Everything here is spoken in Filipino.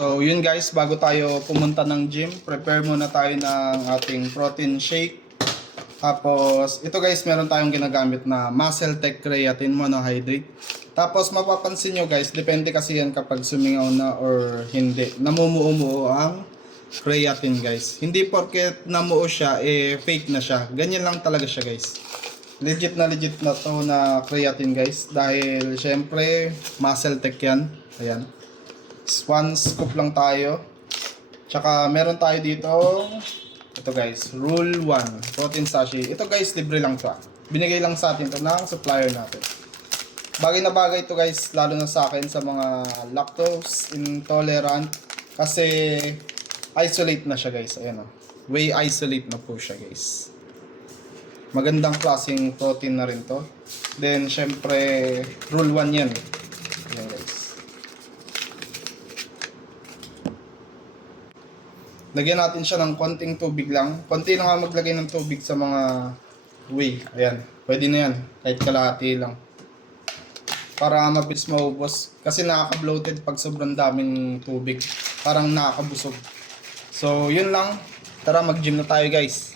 So yun guys, bago tayo pumunta ng gym, prepare muna tayo ng ating protein shake. Tapos ito guys, meron tayong ginagamit na Muscle Tech Creatine Monohydrate. Tapos mapapansin nyo guys, depende kasi yan kapag sumingaw na or hindi. Namumuo ang creatine guys. Hindi porket namuo siya, fake na siya. Ganyan lang talaga siya guys. Legit na to na creatine guys. Dahil syempre, Muscle Tech yan. Ayan. One scoop lang tayo. Tsaka meron tayo dito, ito guys, Rule 1 Protein Sachet. Ito guys, libre lang to. Binigay lang sa atin to ng supplier natin. Bagay na bagay to guys, lalo na sa akin sa mga lactose intolerant. Kasi isolate na siya guys. Ayan o. Whey isolate na po siya guys. Magandang klaseng protein na rin to. Then syempre, Rule 1 yan. Ayan guys. Lagyan natin siya ng konting tubig lang. Konti lang nga maglagay ng tubig sa mga whey. Ayan. Pwede na yan. Kahit kalahati lang. Para mabilis maubos. Kasi nakaka-bloated pag sobrang daming tubig. Parang nakakabusog. So, yun lang. Tara, mag-gym na tayo guys.